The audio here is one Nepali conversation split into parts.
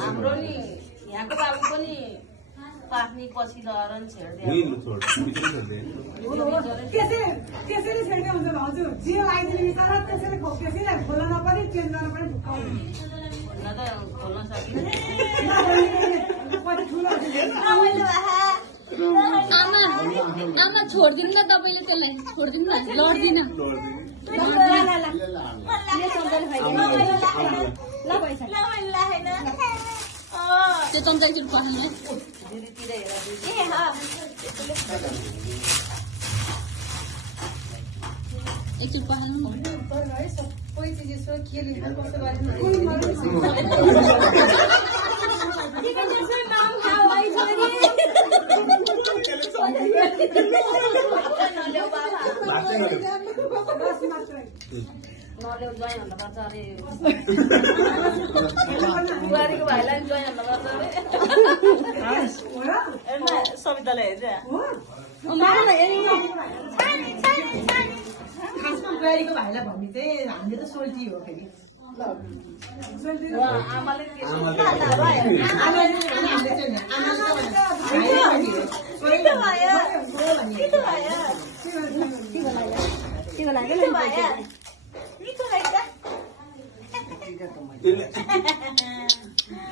हाम्रो नि यहाँको बाबु पनि पाख्ने पछि डर त्यसरी छेड्ने हुन्छ हजुर जियो आइदिने बिचरा त्यसरी त्यसैलाई खोल्न नपर्ने चेन्ज गर्न पनि खोल्न त खोल्न सकिन्छ आमा आमा छोडिदिनु न तपाईँले त्यसलाई छोडिदिनु न लड्दिन त्यो चम्चा एकचोटि पठाउनु एकचोटि पठाउनु सबै चिज यसो खेलिनुपर्छ नल्याउ ज्वाइन हाल्नु पर्छ अरे बुहारीको भाइलाई ज्वाइन हाल्नु पर्छ अरे सवितालाई हेर्छ खासमा बुहारीको भाइलाई भन्ने चाहिँ हामीले त सोल्टी हो फेरि आमाले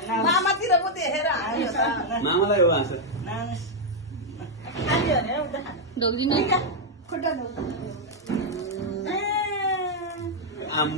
मामातिर पो देखेर मामालाई हो आन्सर आम